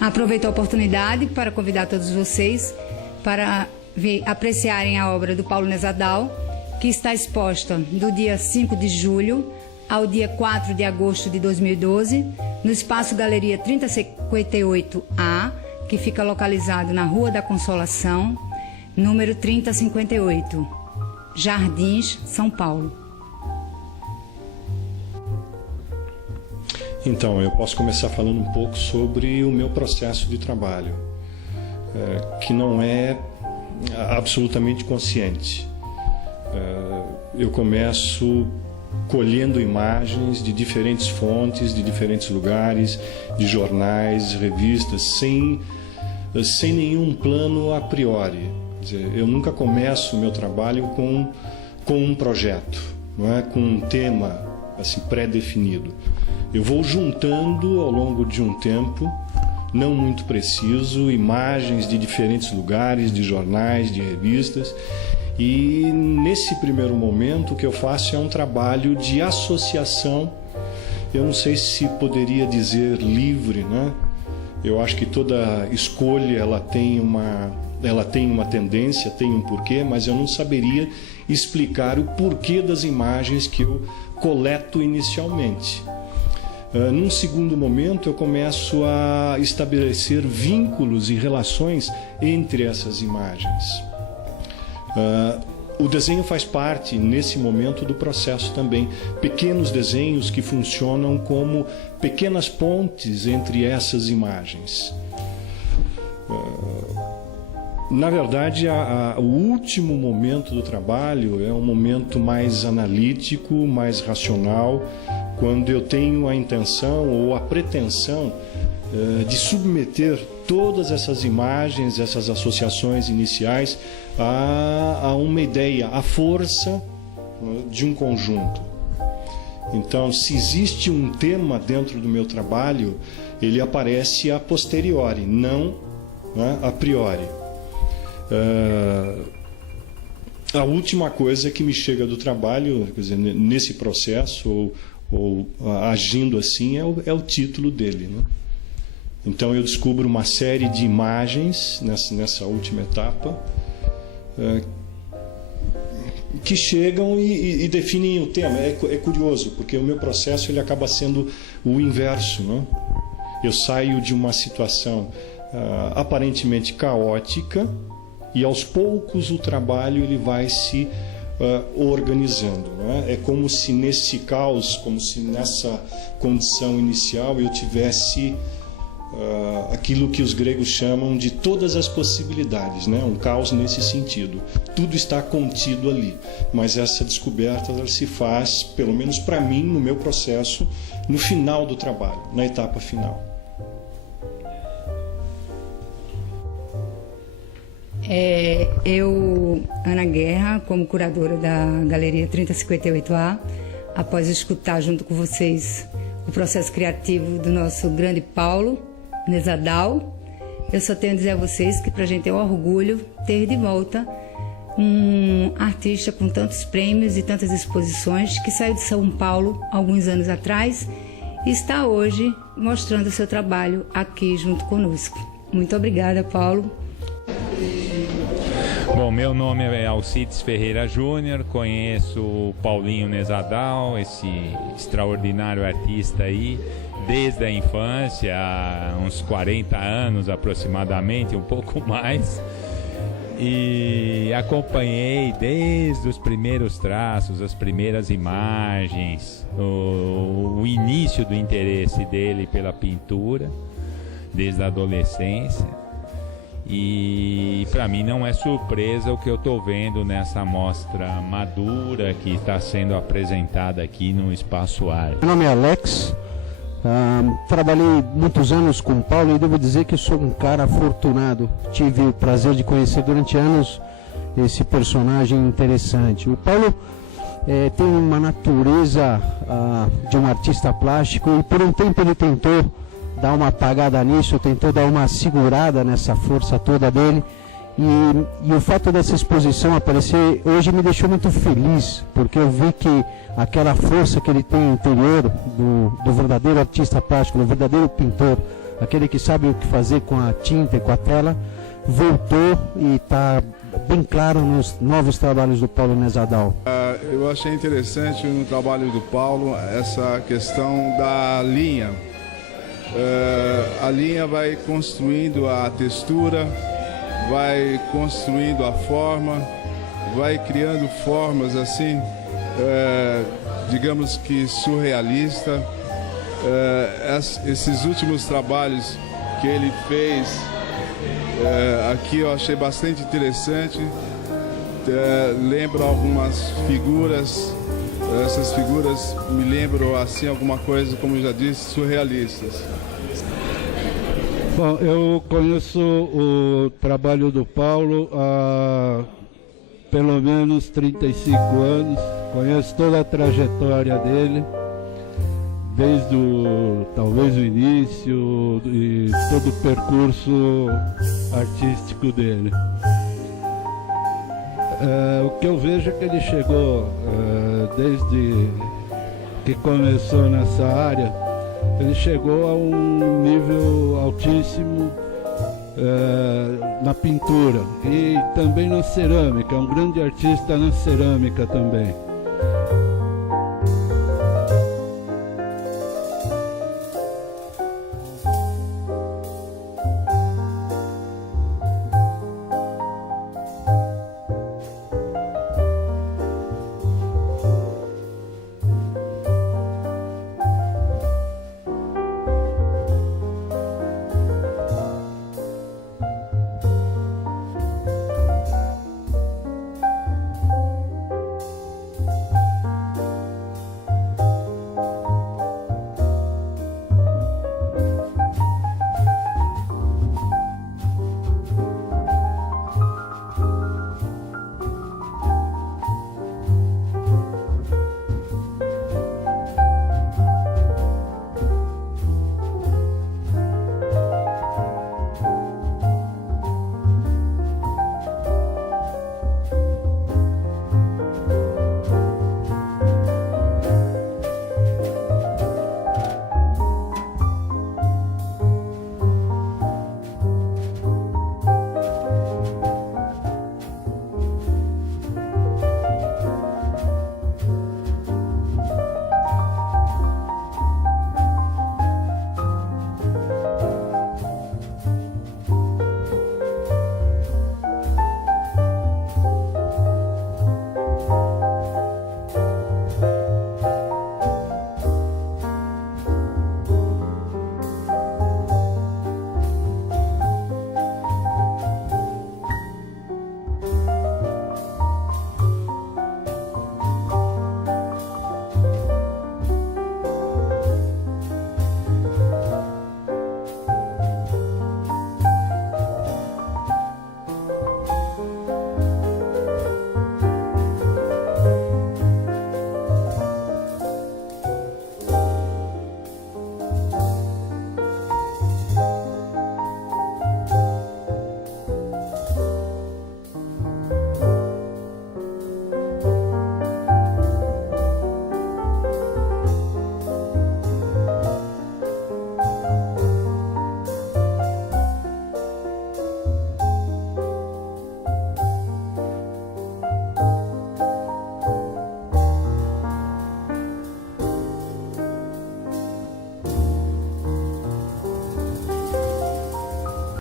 Aproveito a oportunidade para convidar todos vocês para apreciarem a obra do Paulo Nesadal, que está exposta do dia 5 de julho ao dia 4 de agosto de 2012, no Espaço Galeria 3058A, que fica localizado na Rua da Consolação, número 3058, Jardins, São Paulo. Então, eu posso começar falando um pouco sobre o meu processo de trabalho, que não é absolutamente consciente. Eu começo colhendo imagens de diferentes fontes, de diferentes lugares, de jornais, revistas, sem nenhum plano a priori. Quer dizer, eu nunca começo o meu trabalho com um projeto, não é? Com um tema assim, pré-definido. Eu vou juntando ao longo de um tempo, não muito preciso, imagens de diferentes lugares, de jornais, de revistas, e nesse primeiro momento o que eu faço é um trabalho de associação. Eu não sei se poderia dizer livre, né? Eu acho que toda escolha ela tem uma tendência, tem um porquê, mas eu não saberia explicar o porquê das imagens que eu coleto inicialmente. Num segundo momento, eu começo a estabelecer vínculos e relações entre essas imagens. O desenho faz parte, nesse momento, do processo também. Pequenos desenhos que funcionam como pequenas pontes entre essas imagens. Na verdade, o último momento do trabalho é um momento mais analítico, mais racional, quando eu tenho a intenção ou a pretensão de submeter todas essas imagens, essas associações iniciais a uma ideia, a força de um conjunto. Então, se existe um tema dentro do meu trabalho, ele aparece a posteriori, não a priori. A última coisa que me chega do trabalho, quer dizer, nesse processo, ou agindo assim, é o título dele, né? Então eu descubro uma série de imagens nessa última etapa que chegam e definem o tema. É curioso, porque o meu processo ele acaba sendo o inverso, né? Eu saio de uma situação aparentemente caótica e aos poucos o trabalho ele vai se organizando. Não é? É como se nesse caos, como se nessa condição inicial eu tivesse aquilo que os gregos chamam de todas as possibilidades, né? Um caos nesse sentido. Tudo está contido ali, mas essa descoberta ela se faz, pelo menos para mim, no meu processo, no final do trabalho, na etapa final. Eu, Ana Guerra, como curadora da Galeria 3058A, após escutar junto com vocês o processo criativo do nosso grande Paulo Nesadal, eu só tenho a dizer a vocês que para a gente é um orgulho ter de volta um artista com tantos prêmios e tantas exposições, que saiu de São Paulo alguns anos atrás e está hoje mostrando o seu trabalho aqui junto conosco. Muito obrigada, Paulo. Bom, meu nome é Alcides Ferreira Júnior, conheço o Paulinho Nesadal, esse extraordinário artista aí, desde a infância, há uns 40 anos aproximadamente, um pouco mais, e acompanhei desde os primeiros traços, as primeiras imagens, o início do interesse dele pela pintura, desde a adolescência. E para mim não é surpresa o que eu estou vendo nessa mostra madura que está sendo apresentada aqui no Espaço Arte. Meu nome é Alex, trabalhei muitos anos com o Paulo e devo dizer que sou um cara afortunado. Tive o prazer de conhecer durante anos esse personagem interessante. O Paulo tem uma natureza de um artista plástico e por um tempo ele tentou dar uma apagada nisso, tentou dar uma segurada nessa força toda dele e o fato dessa exposição aparecer hoje me deixou muito feliz, porque eu vi que aquela força que ele tem interior do verdadeiro artista plástico, do verdadeiro pintor, aquele que sabe o que fazer com a tinta e com a tela, voltou e está bem claro nos novos trabalhos do Paulo Nesadal. Eu achei interessante no trabalho do Paulo essa questão da linha. A linha vai construindo a textura, vai construindo a forma, vai criando formas assim, digamos que surrealista. Esses últimos trabalhos que ele fez aqui eu achei bastante interessante. Lembro algumas figuras, essas figuras me lembram assim alguma coisa, como eu já disse, surrealistas. Bom, eu conheço o trabalho do Paulo há pelo menos 35 anos, conheço toda a trajetória dele, desde talvez o início e todo o percurso artístico dele. O que eu vejo é que ele chegou, desde que começou nessa área, ele chegou a um nível altíssimo na pintura e também na cerâmica, é um grande artista na cerâmica também.